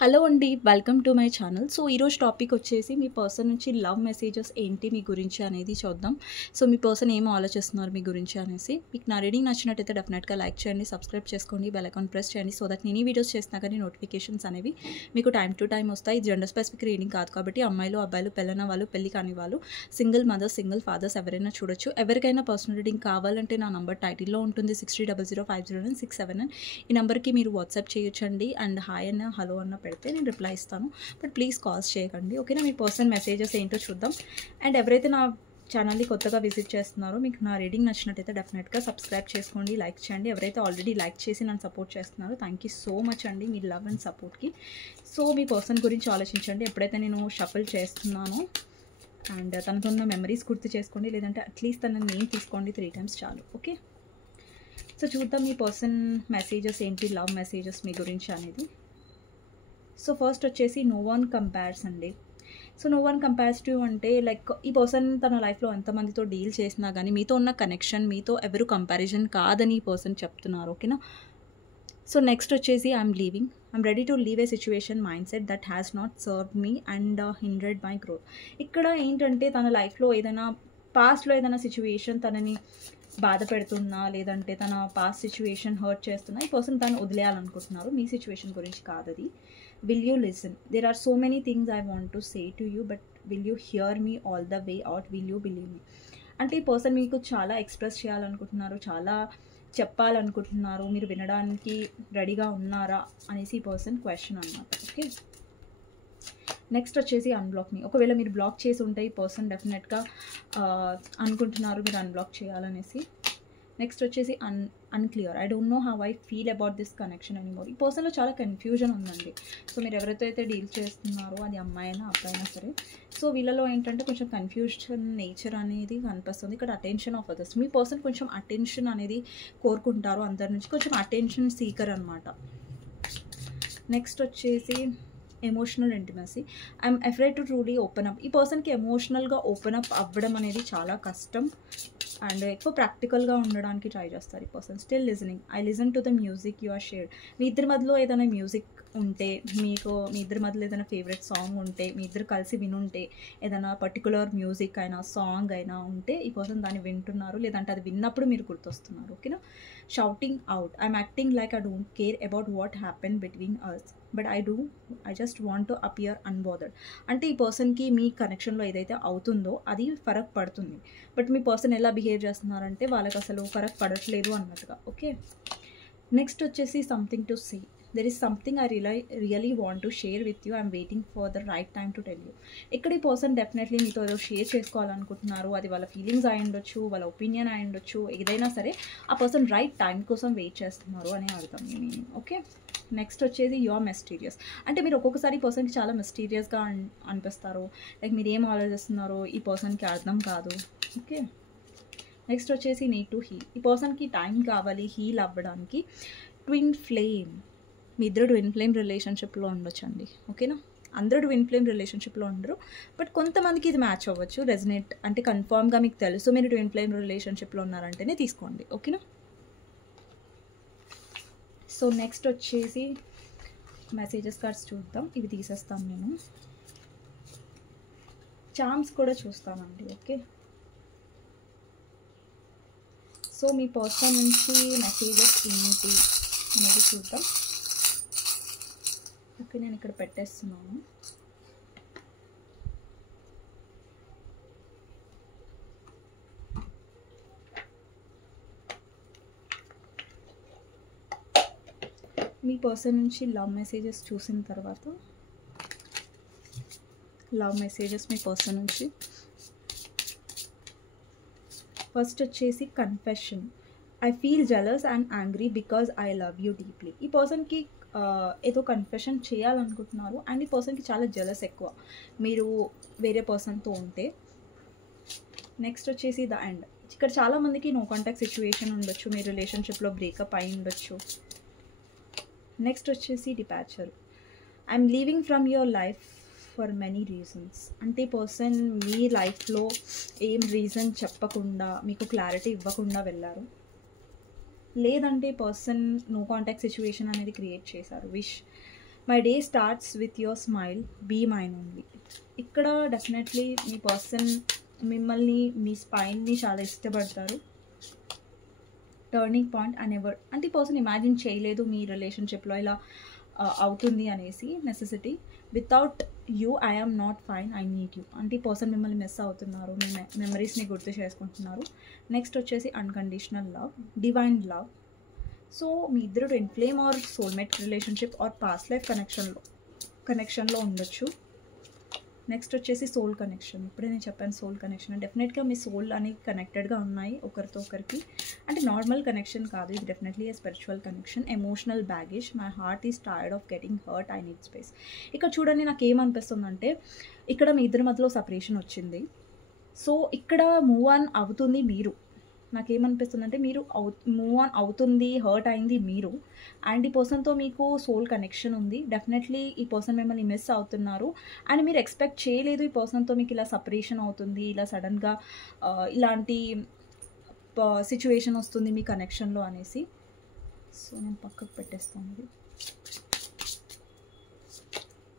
Hello అండి, welcome to my channel. So ఈరోజు topic వచ్చేసి మీ పర్సన్ నుంచి లవ్ మెసేజెస్ ఏంటి మీ గురించి అనేది చూద్దాం. సో మీ పర్సన్ ఏం ఆలోచిస్తున్నారు మీ గురించి అనేసి. మీకు నా రీడింగ్ నచ్చినట్టయితే డెఫినెట్గా లైక్ చేయండి, సబ్స్క్రైబ్ చేసుకోండి, బెల్ ఐకాన్ ప్రెస్ చేయండి. సో దట్ నేను ఈ వీడియోస్ చేసినా కానీ నోటిఫికేషన్స్ అనేవి మీకు టైం టు టైం వస్తాయి. ఇది జెండర్ స్పెసిఫిక్ రీడింగ్ కాదు కాబట్టి అమ్మాయిలు అబ్బాయిలు, పెళ్ళైన వాళ్ళు, పెళ్లి కాని వాళ్ళు, సింగిల్ మదర్స్, సింగిల్ ఫాదర్స్ ఎవరైనా చూడొచ్చు. ఎవరికైనా పర్సనల్ రీడింగ్ కావాలంటే నా నంబర్ టైటిల్లో ఉంటుంది 6300500967. ఈ నెంబర్కి మీరు వాట్సాప్ చేయొచ్చండి. అండ్ హాయ్ అన్న హలో అన్న పెడితే నేను రిప్లై ఇస్తాను. బట్ ప్లీజ్ కాల్స్ చేయకండి, ఓకేనా. మీ పర్సన్ మెసేజెస్ ఏంటో చూద్దాం. అండ్ ఎవరైతే నా ఛానల్ని కొత్తగా విజిట్ చేస్తున్నారో మీకు నా రీడింగ్ నచ్చినట్టయితే డెఫినెట్గా సబ్స్క్రైబ్ చేసుకోండి, లైక్ చేయండి. ఎవరైతే ఆల్రెడీ లైక్ చేసి నన్ను సపోర్ట్ చేస్తున్నారో థ్యాంక్ యూ సో మచ్ అండి మీ లవ్ అండ్ సపోర్ట్కి. సో మీ పర్సన్ గురించి ఆలోచించండి. ఎప్పుడైతే నేను షఫల్ చేస్తున్నానో అండ్ తనతో ఉన్న మెమరీస్ గుర్తు చేసుకోండి, లేదంటే అట్లీస్ట్ తన నేమ్ తీసుకోండి 3 times చాలు, ఓకే. సో చూద్దాం మీ పర్సన్ మెసేజెస్ ఏంటి, లవ్ మెసేజెస్ మీ గురించి అనేది. సో ఫస్ట్ వచ్చేసి నో వన్ కంపేర్స్ అండి. So no one compares to అంటే లైక్ ఈ పర్సన్ తన లైఫ్లో ఎంతమందితో డీల్ చేసినా కానీ మీతో ఉన్న కనెక్షన్, మీతో ఎవరు కంపారిజన్ కాదని ఈ పర్సన్ చెప్తున్నారు, ఓకేనా. సో నెక్స్ట్ వచ్చేసి I'm leaving, I'm ready to leave a situation mind that has not served me and hindered my growth. ఇక్కడ ఏంటంటే తన లైఫ్లో ఏదైనా పాస్ట్లో ఏదైనా సిచ్యువేషన్ తనని బాధ పెడుతున్నా, లేదంటే తన పాస్ట్ సిచ్యువేషన్ హర్ట్ చేస్తున్నా ఈ పర్సన్ తను వదిలేయాలనుకుంటున్నారు. మీ సిచ్యువేషన్ గురించి కాదు అది. Will you listen? There are so many things I want to say to you but will you hear me all the way out? Will you believe me? అంటే ఈ person మీకు చాలా ఎక్స్ప్రెస్ చేయాలనుకుంటున్నారు, చాలా చెప్పాలనుకుంటున్నారు, మీరు వినడానికి రెడీగా ఉన్నారా అనేసి ఈ పర్సన్ క్వశ్చన్ అన్నమాట, ఓకే. నెక్స్ట్ వచ్చేసి అన్బ్లాక్ మీ. ఒకవేళ మీరు బ్లాక్ చేసి ఉంటే ఈ పర్సన్ డెఫినెట్గా అనుకుంటున్నారు మీరు అన్బ్లాక్ చేయాలనేసి. నెక్స్ట్ వచ్చేసి unclear, I don't know how I feel about this connection anymore. ఈ పర్సన్లో చాలా కన్ఫ్యూజన్ ఉందండి. సో మీరు ఎవరైతే అయితే డీల్ చేస్తున్నారో అది అమ్మాయి అయినా అబ్బాయి అయినా సరే, సో వీళ్ళలో ఏంటంటే కొంచెం కన్ఫ్యూజన్ నేచర్ అనేది కనిపిస్తుంది. ఇక్కడ attention of others, me person కొంచెం అటెన్షన్ అనేది కోరుకుంటారు అందరి నుంచి, కొంచెం అటెన్షన్ సీకర్ అనమాట. నెక్స్ట్ వచ్చేసి emotional intimacy, I'm afraid to truly open up. ఈ పర్సన్కి ఎమోషనల్గా ఓపెన్ అప్ అవ్వడం అనేది చాలా కష్టం అండ్ ఎక్కువ ప్రాక్టికల్గా ఉండడానికి ట్రై చేస్తారు ఈ person. Still listening, I listen to the music you are shared. మీ ఇద్దరి మధ్యలో ఏదైనా మ్యూజిక్ ఉంటే, మీకు మీ ఇద్దరి మధ్యలో ఏదైనా ఫేవరెట్ సాంగ్ ఉంటే, మీ ఇద్దరు కలిసి వినుంటే, ఏదైనా పర్టికులర్ మ్యూజిక్ అయినా సాంగ్ అయినా ఉంటే ఈ పర్సన్ దాన్ని వింటున్నారు, లేదంటే అది విన్నప్పుడు మీరు గుర్తొస్తున్నారు, ఓకేనా. Shouting out, I'm acting like I don't care about what happen between us but I just want to appear unbothered. అంటే ఈ పర్సన్కి మీ కనెక్షన్లో ఏదైతే అవుతుందో అది ఫరక్ పడుతుంది, బట్ మీ పర్సన్ ఎలా బిహేవ్ చేస్తున్నారంటే వాళ్ళకి అసలు ఫరక్ పడట్లేదు అన్నట్టుగా, ఓకే. నెక్స్ట్ వచ్చేసి something to say, there is something I really want to share with you, I'm waiting for the right time to tell you. ఇక్కడ ఈ పర్సన్ డెఫినెట్లీ మీతో ఏదో షేర్ చేసుకోవాలనుకుంటున్నారు. అది వాళ్ళ ఫీలింగ్స్ అయి ఉండొచ్చు, వాళ్ళ ఒపీనియన్ అయి ఉండొచ్చు, ఏదైనా సరే ఆ పర్సన్ రైట్ టైం కోసం వెయిట్ చేస్తున్నారు అని అర్థం మీ మీనింగ్, ఓకే. నెక్స్ట్ వచ్చేసి యు ఆర్ మిస్టీరియస్, అంటే మీరు ఒక్కొక్కసారి ఈ పర్సన్కి చాలా మిస్టీరియస్గా అనిపిస్తారు. లైక్ మీరు ఏం ఆలోచిస్తున్నారో ఈ పర్సన్కి అర్థం కాదు, ఓకే. నెక్స్ట్ వచ్చేసి నీడ్ టు హీల్, ఈ పర్సన్కి టైం కావాలి హీల్ అవ్వడానికి. ట్విన్ ఫ్లేమ్, మీ ఇద్దరు ట్విన్ ఫ్లేమ్ రిలేషన్షిప్లో ఉండొచ్చండి, ఓకేనా. అందరూ ట్విన్ ఫ్లేమ్ రిలేషన్షిప్లో ఉండరు, బట్ కొంతమందికి ఇది మ్యాచ్ అవ్వచ్చు. రెజనేట్ అంటే కన్ఫామ్గా మీకు తెలుసు మీరు ట్విన్ ఫ్లేమ్ రిలేషన్షిప్లో ఉన్నారంటేనే తీసుకోండి, ఓకేనా. సో నెక్స్ట్ వచ్చేసి మెసేజెస్ కార్డ్స్ చూద్దాం. ఇవి తీసేస్తాం నేను, చామ్స్ కూడా చూస్తామండి, ఓకే. సో మీ పర్సన్ నుంచి మెసేజెస్ ఏంటి అనేది చూద్దాం, ఓకే. నేను ఇక్కడ పెట్టేస్తున్నాను. మీ పర్సన్ నుంచి లవ్ మెసేజెస్ చూసిన తర్వాత, లవ్ మెసేజెస్ మీ పర్సన్ నుంచి ఫస్ట్ వచ్చేసి confession, I feel jealous and angry because I love you deeply. ఈ పర్సన్కి ఏదో కన్ఫెషన్ చేయాలనుకుంటున్నారు అండ్ ఈ పర్సన్కి చాలా జెలస్ ఎక్కువ మీరు వేరే పర్సన్తో ఉంటే. నెక్స్ట్ వచ్చేసి ద ఎండ్, ఇక్కడ చాలామందికి నో కాంటాక్ట్ సిచ్యువేషన్ ఉండొచ్చు, మీ రిలేషన్షిప్లో బ్రేకప్ అయి ఉండొచ్చు. నెక్స్ట్ వచ్చేసి departure, I'm leaving from your life for many reasons. అంటే ఈ పర్సన్ మీ లైఫ్లో ఏం రీజన్ చెప్పకుండా మీకు క్లారిటీ ఇవ్వకుండా వెళ్ళారు, లేదంటే పర్సన్ నో కాంటాక్ట్ సిచ్యువేషన్ అనేది క్రియేట్ చేశారు. Wish my day starts with your smile, be mine only. ఇక్కడ డెఫినెట్లీ మీ పర్సన్ మిమ్మల్ని, మీ స్పైన్ని చాలా ఇష్టపడతారు. టర్నింగ్ పాయింట్ అండ్ ఎవర్ అంటే ఈ పర్సన్ ఇమాజిన్ చేయలేదు మీ రిలేషన్షిప్లో ఇలా అవుతుంది అనేసి. Necessity, without you I am not fine, I need you అంటే ఈ పర్సన్ మిమ్మల్ని మిస్ అవుతున్నారు, మీ మెమరీస్ని గుర్తు చేసుకుంటున్నారు. నెక్స్ట్ వచ్చేసి unconditional love, divine love. So మీ ఇద్దరు twin flame or soulmate relationship or past life కనెక్షన్లో ఉండొచ్చు. నెక్స్ట్ వచ్చేసి సోల్ కనెక్షన్. ఇప్పుడే నేను చెప్పాను సోల్ కనెక్షన్. డెఫినెట్గా మీ సోల్ అనేవి కనెక్టెడ్గా ఉన్నాయి ఒకరితో ఒకరికి. అంటే నార్మల్ కనెక్షన్ కాదు, ఇది definitely a spiritual connection. Emotional baggage, my heart is tired of getting hurt, I need space. ఇక్కడ చూడండి, నాకు ఏమనిపిస్తుందంటే ఇక్కడ మీ ఇద్దరి మధ్యలో సపరేషన్ వచ్చింది. సో ఇక్కడ మూవ్ ఆన్ అవుతుంది మీరు. నాకేమనిపిస్తుందంటే మీరు మూవ్ ఆన్ అవుతుంది, హర్ట్ అయింది మీరు. అండ్ ఈ పర్సన్తో మీకు సోల్ కనెక్షన్ ఉంది. డెఫినెట్లీ ఈ పర్సన్ మిమ్మల్ని మిస్ అవుతున్నారు. అండ్ మీరు ఎక్స్పెక్ట్ చేయలేదు ఈ పర్సన్తో మీకు ఇలా సపరేషన్ అవుతుంది, ఇలా సడన్గా ఇలాంటి సిచ్యువేషన్ వస్తుంది మీ కనెక్షన్లో అనేసి. సో నేను పక్కకు పెట్టేస్తాను ఇది.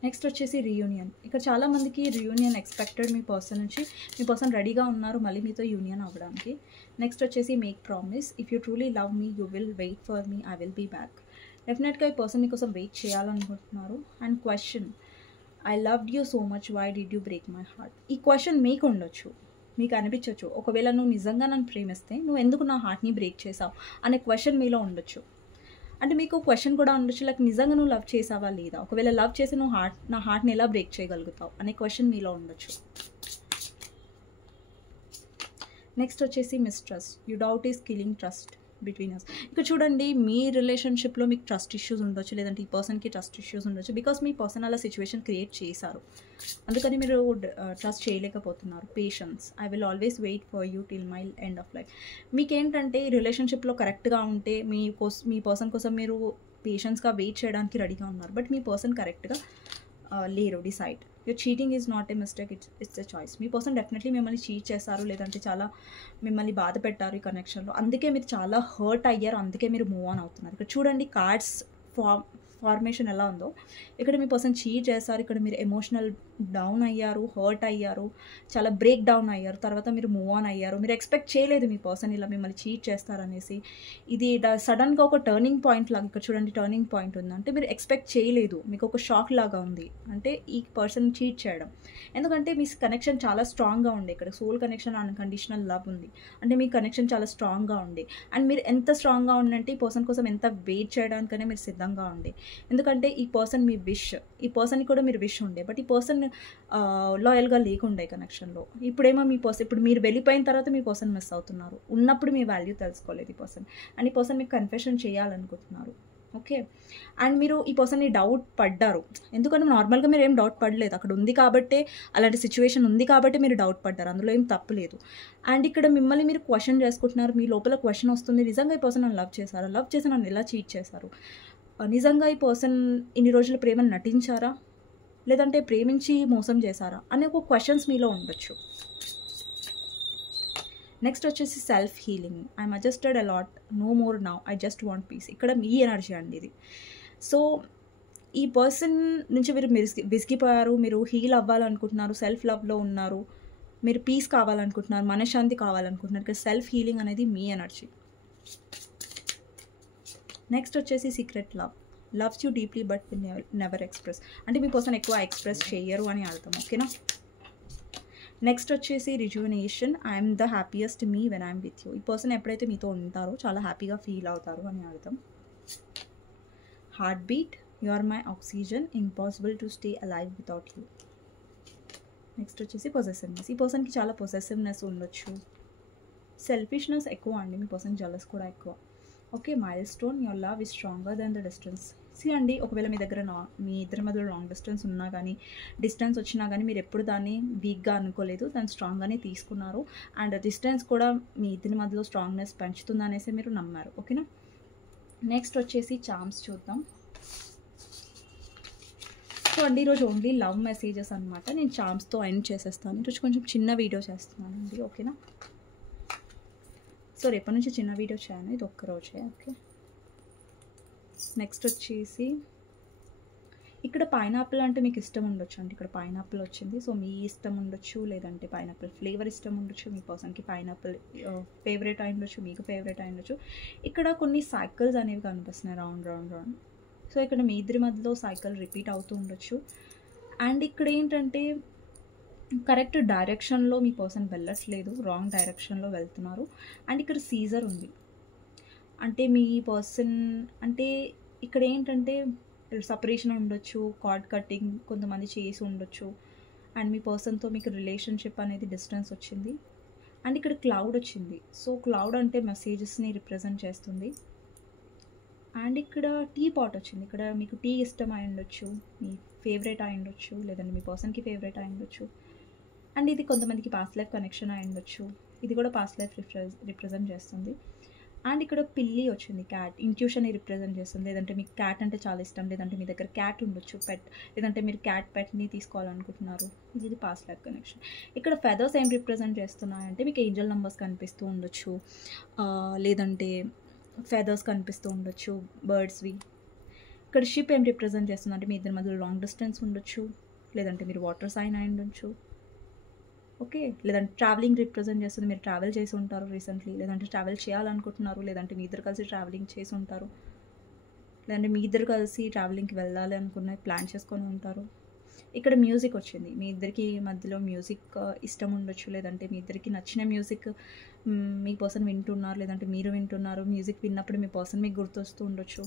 నెక్స్ట్ వచ్చేసి రీయూనియన్. ఇక్కడ చాలామందికి రీయూనియన్ ఎక్స్పెక్టెడ్ మీ పర్సన్ నుంచి. మీ పర్సన్ రెడీగా ఉన్నారు మళ్ళీ మీతో యూనియన్ అవ్వడానికి. నెక్స్ట్ వచ్చేసి make promise, if you truly love me you will wait for me, I will be back. డెఫినెట్గా ఈ పర్సన్ మీకోసం వెయిట్ చేయాలనుకుంటున్నారు. And question, I loved you so much, why did you break my heart. ఈ question మీకు ఉండొచ్చు, మీకు అనిపించవచ్చు, ఒకవేళ నువ్వు నిజంగా నన్ను ప్రేమిస్తే నువ్వు ఎందుకు నా హార్ట్ని బ్రేక్ చేసావు అనే క్వశ్చన్ మీలో ఉండొచ్చు. అంటే మీకు క్వశ్చన్ కూడా ఉండొచ్చు, లైక్ నిజంగా నువ్వు లవ్ చేసావా లేదా, ఒకవేళ లవ్ చేసి నువ్వు నా హార్ట్ని ఎలా బ్రేక్ చేయగలుగుతావు అనే క్వశ్చన్ మీలో ఉండొచ్చు. నెక్స్ట్ వచ్చేసి mistrust, you doubt is killing trust between us. ఇక్కడ చూడండి, మీ రిలేషన్షిప్లో మీకు ట్రస్ట్ ఇష్యూస్ ఉండొచ్చు, లేదంటే ఈ పర్సన్కి ట్రస్ట్ ఇష్యూస్ ఉండొచ్చు. బికాస్ మీ పర్సన్ అలా సిచ్యువేషన్ క్రియేట్ చేశారు, అందుకని మీరు ట్రస్ట్ చేయలేకపోతున్నారు. Patience, I will always wait for you till my end of life. మీకేంటంటే ఈ రిలేషన్షిప్లో కరెక్ట్గా ఉంటే మీ పర్సన్ కోసం మీరు పేషెన్స్గా వెయిట్ చేయడానికి రెడీగా ఉన్నారు. బట్ మీ పర్సన్ కరెక్ట్గా లేరు. Decide, your cheating is not a mistake, it's a choice. మీ పర్సన్ డెఫినెట్లీ మిమ్మల్ని చీట్ చేస్తారు, లేదంటే చాలా మిమ్మల్ని బాధ పెట్టారు ఈ కనెక్షన్లో. అందుకే మీరు చాలా హర్ట్ అయ్యారు, అందుకే మీరు మూవ్ ఆన్ అవుతున్నారు. ఇక్కడ చూడండి కార్డ్స్ ఫార్మేషన్ ఎలా ఉందో. ఇక్కడ మీ పర్సన్ చీట్ చేస్తారు, ఇక్కడ మీరు ఎమోషనల్ డౌన్ అయ్యారు, హర్ట్ అయ్యారు, చాలా బ్రేక్ డౌన్ అయ్యారు, తర్వాత మీరు మూవ్ ఆన్ అయ్యారు. మీరు ఎక్స్పెక్ట్ చేయలేదు మీ పర్సన్ ఇలా మిమ్మల్ని చీట్ చేస్తారనేసి. ఇది సడన్గా ఒక టర్నింగ్ పాయింట్ లాగా, ఇక్కడ చూడండి టర్నింగ్ పాయింట్ ఉంది. అంటే మీరు ఎక్స్పెక్ట్ చేయలేదు, మీకు ఒక షాక్ లాగా ఉంది అంటే ఈ పర్సన్ చీట్ చేయడం. ఎందుకంటే మీ కనెక్షన్ చాలా స్ట్రాంగ్గా ఉండే, ఇక్కడ సోల్ కనెక్షన్, అన్కండిషనల్ లవ్ ఉంది. అంటే మీ కనెక్షన్ చాలా స్ట్రాంగ్గా ఉండే. అండ్ మీరు ఎంత స్ట్రాంగ్గా ఉండంటే ఈ పర్సన్ కోసం ఎంత వెయిట్ చేయడానికనే మీరు సిద్ధంగా ఉండే. ఎందుకంటే ఈ పర్సన్ మీ విష్, ఈ పర్సన్కి కూడా మీరు విష్ ఉండే. బట్ ఈ పర్సన్ లాయల్గా లేకుండే కనెక్షన్లో. ఇప్పుడేమో మీ పర్సన్, ఇప్పుడు మీరు వెళ్ళిపోయిన తర్వాత మీ పర్సన్ మిస్ అవుతున్నారు, ఉన్నప్పుడు మీ వాల్యూ తెలుసుకోలేదు ఈ పర్సన్. అండ్ ఈ పర్సన్ మీకు కన్ఫెషన్ చేయాలనుకుంటున్నారు. ఓకే, అండ్ మీరు ఈ పర్సన్ని డౌట్ పడ్డారు. ఎందుకంటే నార్మల్గా మీరు ఏం డౌట్ పడలేదు, అక్కడ ఉంది కాబట్టే, అలాంటి సిచ్యువేషన్ ఉంది కాబట్టి మీరు డౌట్ పడ్డారు, అందులో ఏం తప్పులేదు. అండ్ ఇక్కడ మిమ్మల్ని మీరు క్వశ్చన్ చేసుకుంటున్నారు, మీ లోపల క్వశ్చన్ వస్తుంది, నిజంగా ఈ పర్సన్ నన్ను లవ్ చేశారా, లవ్ చేసి నన్ను ఎలా చీట్ చేశారు, నిజంగా ఈ పర్సన్ ఇన్ని రోజులు ప్రేమను నటించారా, లేదంటే ప్రేమించి మోసం చేశారా అనే ఒక క్వశ్చన్స్ మీలో ఉండొచ్చు. నెక్స్ట్ వచ్చేసి self healing, I'm adjusted a lot, no more now, I just want peace. ఇక్కడ మీ ఎనర్జీ అండి ఇది. సో ఈ పర్సన్ నుంచి మీరు విసిగిపోయారు, మీరు హీల్ అవ్వాలనుకుంటున్నారు, సెల్ఫ్ లవ్లో ఉన్నారు, మీరు పీస్ కావాలనుకుంటున్నారు, మనశ్శాంతి కావాలనుకుంటున్నారు. ఇక్కడ సెల్ఫ్ హీలింగ్ అనేది మీ ఎనర్జీ. నెక్స్ట్ వచ్చేసి secret love, loves you deeply but never express. అంటే మీ పర్సన్ ఎక్కువ ఎక్స్ప్రెస్ చేయరు అని అర్థం. ఓకేనా. నెక్స్ట్ వచ్చేసి rejuvenation, I'm the happiest me when I'm with you. ఈ పర్సన్ ఎప్పుడైతే మీతో ఉంటారో చాలా హ్యాపీగా ఫీల్ అవుతారు అని అర్థం. Heart beat, you are my oxygen, impossible to stay alive without you. Next వచ్చేసి పొసెసివ్నెస్, ఈ పర్సన్కి చాలా పొసెసివ్నెస్ ఉండొచ్చు. సెల్ఫిష్నెస్ ఎక్కువ అండి, మీ పర్సన్ జలస్ కూడా ఎక్కువ. Okay, milestone, your love is stronger than the distance. See అండి, ఒకవేళ మీ దగ్గర మీ ఇద్దరి మధ్యలో లాంగ్ డిస్టెన్స్ ఉన్నా కానీ, డిస్టెన్స్ వచ్చినా కానీ మీరు ఎప్పుడు దాన్ని వీక్గా అనుకోలేదు, దాన్ని స్ట్రాంగ్గానే తీసుకున్నారు. అండ్ డిస్టెన్స్ కూడా మీ ఇద్దరి మధ్యలో స్ట్రాంగ్నెస్ పెంచుతుందనేసి మీరు నమ్మారు. ఓకేనా. నెక్స్ట్ వచ్చేసి చామ్స్ చూద్దాం. సో అండి, ఈరోజు ఓన్లీ లవ్ మెసేజెస్ అనమాట. నేను చామ్స్తో ఎండ్ చేసేస్తాను. ఈరోజు కొంచెం చిన్న వీడియో చేస్తున్నానండి. ఓకేనా. సో రేపటి నుంచి చిన్న వీడియో చేయను, ఇది ఒక్కరోజే. ఓకే. నెక్స్ట్ వచ్చేసి ఇక్కడ పైనాపిల్ అంటే మీకు ఇష్టం ఉండొచ్చు అంటే ఇక్కడ పైనాపిల్ వచ్చింది. సో మీ ఇష్టం ఉండొచ్చు, లేదంటే పైనాపిల్ ఫ్లేవర్ ఇష్టం ఉండొచ్చు, మీ పర్సన్కి పైనాపిల్ ఫేవరెట్ అయి ఉండొచ్చు, మీకు ఫేవరెట్ అయి ఉండొచ్చు. ఇక్కడ కొన్ని సైకిల్స్ అనేవి కనిపిస్తున్నాయి, రౌండ్ రౌండ్ రౌండ్. సో ఇక్కడ మీ ఇద్దరి మధ్యలో సైకిల్ రిపీట్ అవుతూ ఉండొచ్చు. అండ్ ఇక్కడ ఏంటంటే కరెక్ట్ డైరెక్షన్లో మీ పర్సన్ వెళ్ళట్లేదు, రాంగ్ డైరెక్షన్లో వెళ్తున్నారు. అండ్ ఇక్కడ సీజర్ ఉంది అంటే మీ పర్సన్ అంటే ఇక్కడ ఏంటంటే సపరేషన్ ఉండొచ్చు, కార్డ్ కటింగ్ కొంతమంది చేసి ఉండొచ్చు. అండ్ మీ పర్సన్తో మీకు రిలేషన్షిప్ అనేది డిస్టెన్స్ వచ్చింది. అండ్ ఇక్కడ క్లౌడ్ వచ్చింది. సో క్లౌడ్ అంటే మెసేజెస్ని రిప్రజెంట్ చేస్తుంది. అండ్ ఇక్కడ టీ పాట్ వచ్చింది. ఇక్కడ మీకు టీ ఇష్టం అయి ఉండొచ్చు, మీ ఫేవరెట్ అయి ఉండొచ్చు, లేదంటే మీ పర్సన్కి ఫేవరెట్ అయి ఉండొచ్చు. అండ్ ఇది కొంతమందికి పాస్ట్ లైఫ్ కనెక్షన్ అయి ఉండొచ్చు. ఇది కూడా పాస్ట్ లైఫ్ రిప్రజెంట్ చేస్తుంది. అండ్ ఇక్కడ పిల్లి వచ్చింది, క్యాట్ ఇంట్యూషన్ని రిప్రజెంట్ చేస్తుంది. లేదంటే మీకు క్యాట్ అంటే చాలా ఇష్టం, లేదంటే మీ దగ్గర క్యాట్ ఉండొచ్చు పెట్, లేదంటే మీరు క్యాట్ పెట్ని తీసుకోవాలనుకుంటున్నారు. ఇది పాస్ట్ లైఫ్ కనెక్షన్. ఇక్కడ ఫెదర్స్ ఏం రిప్రజెంట్ చేస్తున్నాయంటే మీకు ఏంజల్ నెంబర్స్ కనిపిస్తూ ఉండొచ్చు, లేదంటే ఫెదర్స్ కనిపిస్తూ ఉండొచ్చు బర్డ్స్వి. ఇక్కడ షిప్ ఏం రిప్రజెంట్ చేస్తుంది అంటే మీ ఇద్దరి మధ్యలో లాంగ్ డిస్టెన్స్ ఉండొచ్చు, లేదంటే మీరు వాటర్ సైన్ అయి ఉండొచ్చు. ఓకే, లేదంటే ట్రావెలింగ్ రిప్రజెంట్ చేస్తుంది, మీరు ట్రావెల్ చేసి ఉంటారు రీసెంట్లీ, లేదంటే ట్రావెల్ చేయాలనుకుంటున్నారు, లేదంటే మీ ఇద్దరు కలిసి ట్రావెలింగ్ చేసి ఉంటారు, లేదంటే మీ ఇద్దరు కలిసి ట్రావెలింగ్కి వెళ్ళాలి అనుకున్న ప్లాన్ చేసుకొని ఉంటారు. ఇక్కడ మ్యూజిక్ వచ్చింది, మీ ఇద్దరికి మధ్యలో మ్యూజిక్ ఇష్టం ఉండొచ్చు, లేదంటే మీ ఇద్దరికి నచ్చిన మ్యూజిక్ మీ పర్సన్ వింటున్నారు, లేదంటే మీరు వింటున్నారు. మ్యూజిక్ విన్నప్పుడు మీ పర్సన్ మీకు గుర్తొస్తూ ఉండొచ్చు.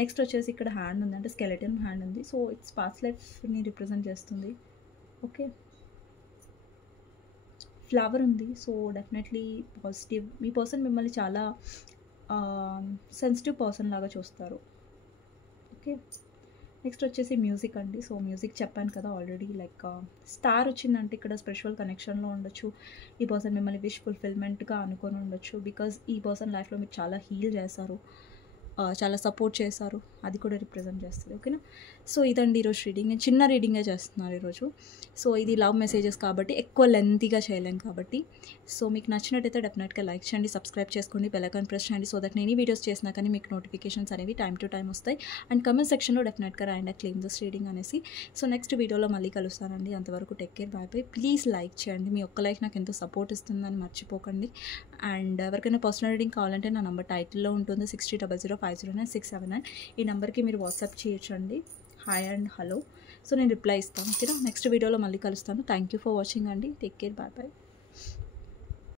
నెక్స్ట్ వచ్చేసి ఇక్కడ హ్యాండ్ ఉంది, అంటే స్కెలెటన్ హ్యాండ్ ఉంది. సో ఇట్స్ పాస్ట్ లైఫ్ని రిప్రజెంట్ చేస్తుంది. ఓకే, ఫ్లవర్ ఉంది. So definitely positive. మీ పర్సన్ మిమ్మల్ని చాలా సెన్సిటివ్ పర్సన్ లాగా చూస్తారు. ఓకే, నెక్స్ట్ వచ్చేసి మ్యూజిక్ అండి. సో మ్యూజిక్ చెప్పాను కదా ఆల్రెడీ, లైక్ స్టార్ వచ్చిందంటే ఇక్కడ స్పిరిచువల్ కనెక్షన్లో ఉండొచ్చు. ఈ పర్సన్ మిమ్మల్ని విష్ ఫుల్ఫిల్మెంట్గా అనుకొని ఉండొచ్చు. బికాజ్ ఈ పర్సన్ లైఫ్లో మీరు చాలా హీల్ చేశారు, చాలా సపోర్ట్ చేశారు, అది కూడా రిప్రజెంట్ చేస్తుంది. ఓకేనా, సో ఇదండి ఈరోజు రీడింగ్. నేను చిన్న రీడింగే చేస్తున్నాను ఈరోజు. సో ఇది లవ్ మెసేజెస్ కాబట్టి ఎక్కువ లెంతీగా చేయలేం కాబట్టి. సో మీకు నచ్చినట్టయితే డెఫినెట్గా లైక్ చేయండి, సబ్స్క్రైబ్ చేసుకోండి, బెల్ ఐకాన్ ప్రెస్ చేయండి. సో దట్ నేను ఈ వీడియోస్ చేసినా కానీ మీకు నోటిఫికేషన్స్ అనేవి టైం టు టైం వస్తాయి. అండ్ కమెంట్ సెక్షన్లో డెఫినెట్గా రాయండి క్లెయిమ్ దిస్ రీడింగ్ అనేసి. సో నెక్స్ట్ వీడియోలో మళ్ళీ కలుస్తానండి. అంతవరకు take care, bye bye. Please like చేయండి, మీ ఒక్క లైక్ నాకు ఎంతో సపోర్ట్ ఇస్తుందని మర్చిపోకండి. అండ్ ఎవరికైనా పర్సనల్ రీడింగ్ కావాలంటే నా నెంబర్ టైటిల్లో ఉంటుంది, 6000509679. ఈ నెంబర్కి మీరు వాట్సాప్ చేయొచ్చండి, హాయ్ అండ్ హలో. సో నేను రిప్లై ఇస్తాను. ఓకేనా, నెక్స్ట్ వీడియోలో మళ్ళీ కలుస్తాను. థ్యాంక్ యూ ఫర్ వాచింగ్ అండి. Take care, bye bye.